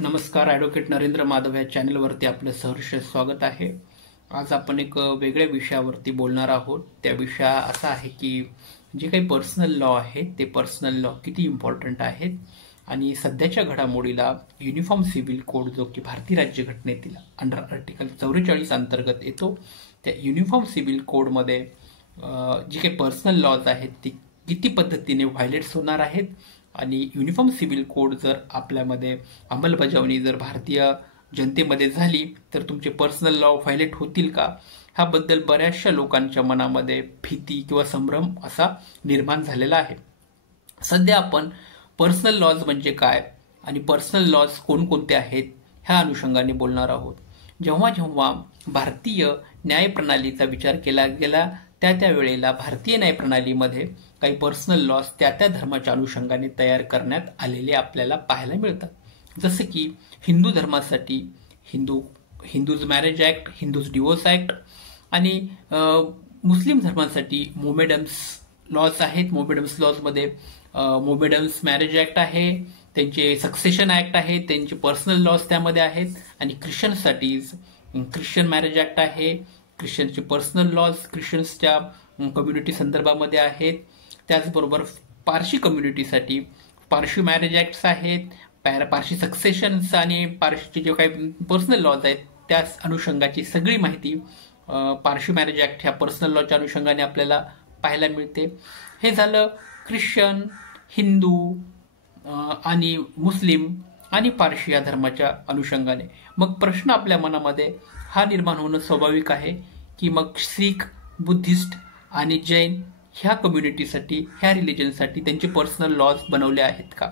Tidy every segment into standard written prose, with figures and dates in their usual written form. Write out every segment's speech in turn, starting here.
नमस्कार, ॲडव्होकेट नरेंद्र माधव या चॅनलवरती आपलं सहर्ष स्वागत आहे। आज आपण एक वेगळ्या विषयावरती बोलणार आहोत। त्या विषय असा आहे की जे काही पर्सनल लॉ आहेत ते पर्सनल लॉ किती इम्पॉर्टंट आहेत आणि सध्याच्या घडामोडीला युनिफॉर्म सिव्हिल कोड जो की भारतीय राज्यघटनेतील अंडर आर्टिकल 44 अंतर्गत येतो, त्या युनिफॉर्म सिव्हिल कोडमध्ये जे काही पर्सनल लॉज आहेत ते किती पद्धतीने व्हायलेट्स होणार आहेत आणि युनिफॉर्म सिव्हिल कोड जर आपल्यामध्ये अंमलबजावणी जर भारतीय जनतेमध्ये झाली तर तुमचे पर्सनल लॉ व्हायलेट होतील का, ह्याबद्दल बऱ्याचशा लोकांच्या मनामध्ये भीती किंवा संभ्रम असा निर्माण झालेला आहे। सध्या आपण पर्सनल लॉज म्हणजे काय आणि पर्सनल लॉज कोणकोणते आहेत ह्या अनुषंगाने बोलणार आहोत। जेव्हा जेव्हा भारतीय न्यायप्रणालीचा विचार केला गेला त्या वेळेला भारतीय न्यायप्रणालीमध्ये काही पर्सनल लॉज त्या धर्माच्या अनुषंगाने तयार करण्यात आलेले आपल्याला पाहायला मिळतात। जसे की हिंदू धर्मासाठी Hindus marriage act, Hindus divorce act आणि मुस्लिम धर्मासाठी मोमेडम्स लॉज आहेत। मोमेडम्स लॉजमध्ये मोमेडम्स मॅरेज ऍक्ट आहे, त्यांचे सक्सेशन ऍक्ट आहे, त्यांचे पर्सनल लॉज त्यामध्ये आहेत आणि ख्रिश्चनसाठी ख्रिश्चन मॅरेज ऍक्ट आहे, ख्रिश्चनचे पर्सनल लॉज ख्रिश्चन्सच्या कम्युनिटी संदर्भामध्ये आहेत। त्याचबरोबर पारशी कम्युनिटीसाठी पारशी मॅरेज ऍक्ट्स आहेत, पारशी सक्सेशन्स आणि पारशीचे जे काही पर्सनल लॉज आहेत त्या अनुषंगाची सगळी माहिती पारशी मॅरेज ऍक्ट ह्या पर्सनल लॉच्या अनुषंगाने आपल्याला पाहायला मिळते। हे झालं ख्रिश्चन, हिंदू आणि मुस्लिम आणि पारशी या धर्माच्या अनुषंगाने। मग प्रश्न आपल्या मनामध्ये हा निर्माण होणं स्वाभाविक आहे की मग शीख, बुद्धिस्ट आणि जैन ह्या कम्युनिटीसाठी, ह्या रिलिजनसाठी त्यांचे पर्सनल लॉज बनवले आहेत का।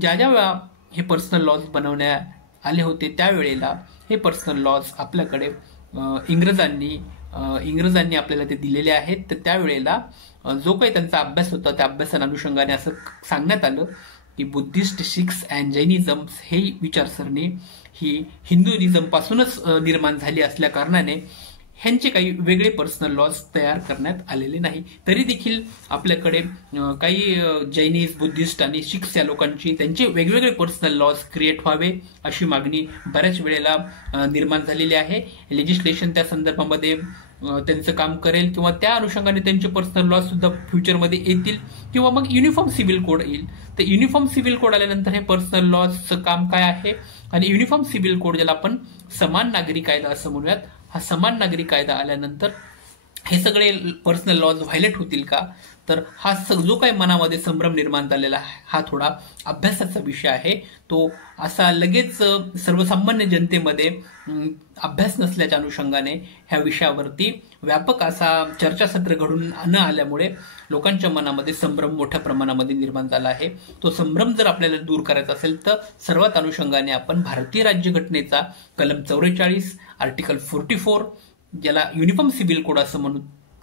ज्या वेळा हे पर्सनल लॉज बनवण्यात आले होते त्यावेळेला हे पर्सनल लॉज आपल्याकडे इंग्रजांनी आपल्याला ते दिलेले आहेत। तर त्यावेळेला जो काही त्यांचा अभ्यास होता त्या अभ्यासा अनुषंगाने असं सांगण्यात आलं की बुद्धिस्ट, सिख्स अँड जैनिझम हे विचारसरणी ही हिंदुइझम पासूनच निर्माण झाली असल्या कारणाने ह्यांचे काही वेगळे पर्सनल लॉज तयार करण्यात आलेले नाही। तरी देखील आपल्याकडे काही जैनिज, बुद्धिस्ट आणि सिख्स या लोकांची त्यांचे वेगवेगळे पर्सनल लॉज क्रिएट व्हावे अशी मागणी बऱ्याच वेळेला निर्माण झालेली आहे। लेजिस्लेशन त्या संदर्भामध्ये त्यांचं काम करेल किंवा त्या अनुषंगाने त्यांचे पर्सनल लॉज सुद्धा फ्युचरमध्ये येतील किंवा मग युनिफॉर्म सिव्हिल कोड येईल। तर युनिफॉर्म सिव्हिल कोड आल्यानंतर हे पर्सनल लॉजचं काम काय आहे आणि युनिफॉर्म सिव्हिल कोड ज्याला आपण समान नागरी कायदा असं म्हणूयात, हा समान नागरी कायदा आल्यानंतर हे सगळे पर्सनल लॉज व्हायलेट होतील का, तर हा जो काही मनामध्ये संभ्रम निर्माण झालेला आहे हा थोडा अभ्यासाचा विषय आहे। तो असा लगेच सर्वसामान्य जनतेमध्ये अभ्यास नसल्याच्या अनुषंगाने ह्या विषयावरती व्यापक असा चर्चासत्र घडून न आल्यामुळे लोकांच्या मनामध्ये संभ्रम मोठ्या प्रमाणामध्ये निर्माण झाला आहे। तो संभ्रम जर आपल्याला दूर करायचा असेल तर सर्वात अनुषंगाने आपण भारतीय राज्यघटनेचा कलम 44 आर्टिकल 44 ज्याला युनिफॉर्म सिव्हिल कोड असं म्हणू,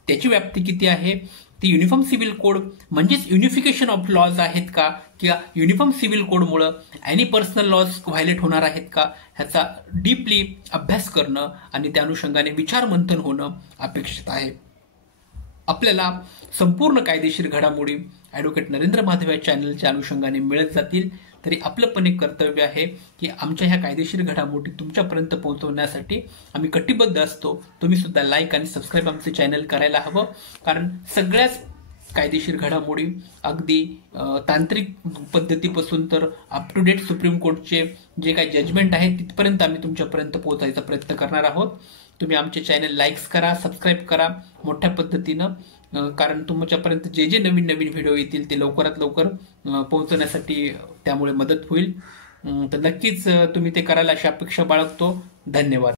त्याची व्याप्ती किती आहे, ती युनिफॉर्म सिव्हिल कोड म्हणजेच युनिफिकेशन ऑफ लॉज आहेत का किंवा युनिफॉर्म सिव्हिल कोडमुळं एनी पर्सनल लॉज व्हायलेट होणार आहेत का, ह्याचा डीपली अभ्यास करणं आणि त्या अनुषंगाने विचार मंथन होणं अपेक्षित आहे। आपल्याला संपूर्ण कायदेशीर घडामोडी ॲडव्होकेट नरेंद्र माधव या चॅनलच्या अनुषंगाने मिळत जातील, तरी आपलं पण एक कर्तव्य आहे की आमच्या ह्या कायदेशीर घडामोडी तुमच्यापर्यंत पोहोचवण्यासाठी आम्ही कटिबद्ध असतो। तुम्ही सुद्धा लाईक आणि सबस्क्राईब आमचे चॅनल करायला हवं, कारण सगळ्याच कायदेशीर घडामोडी अगदी तांत्रिक पद्धतीपासून तर अप टू डेट सुप्रीम कोर्टचे जे काही जजमेंट आहे तिथपर्यंत आम्ही तुमच्यापर्यंत पोहोचायचा प्रयत्न करणार आहोत। तुम्ही आमचे चॅनल लाईक्स करा, सबस्क्राईब करा मोठ्या पद्धतीनं, कारण तुमच्यापर्यंत जे नवीन व्हिडिओ येतील ते लवकरात लवकर पोहोचण्यासाठी त्यामुळे मदत होईल। तर नक्कीच तुम्ही ते कराल अशी अपेक्षा बाळगतो। धन्यवाद।